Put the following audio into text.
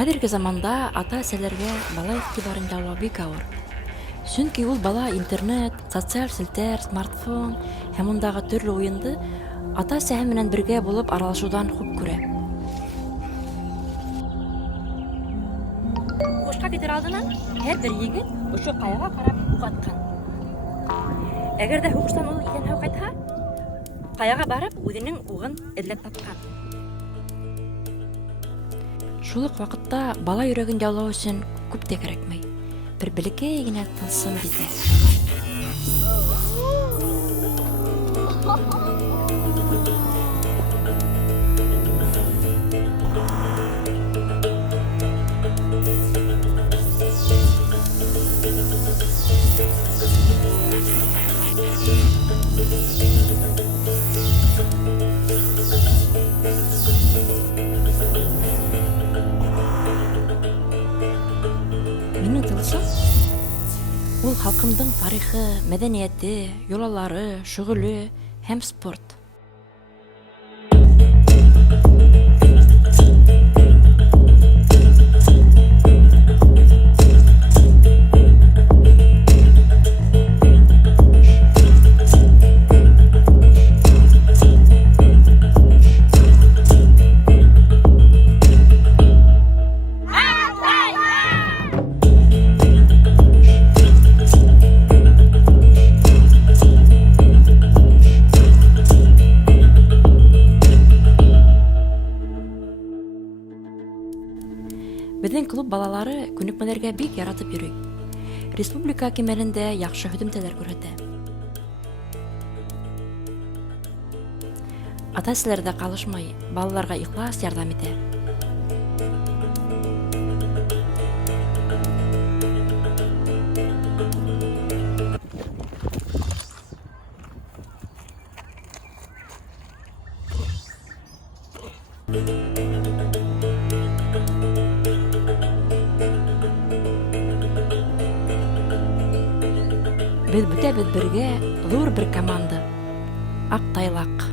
Хәзерге заманда ата-әсәләргә бала игътибарын яулау бик авыр. Чөнки ул бала интернет, социаль селтәр, смартфон һәм ундагы төрле уенды ата-әсәһе менән бергә булып аралашудан хуп күрә. Һушка китер алдынан һәр бер егет ошо каяга карап ук аткан. Әгәр дә һугыштан ул исән-һау кайтһа, каяга барып үзенең угын эзләп тапкан. Шул ук вакытта бала йөрәген яулау өчен күп тә кирәкмәй. Бер бәләкәй генә тылсым бите. Минең тылсым ул халкымдың тарихы, мәдәнияте, йолалары, шөгыле һәм спорт. Безнең клуб балалары күнекмәләргә бик яратып йөри. Республика кимәлендә яхшы һөҗүмчеләр күрһәтә. Ата-әсәләр дә калышмай, балаларга ихлас ярдәм итә. Без бөтәбез бергә зур бер команда. Ак тайлак.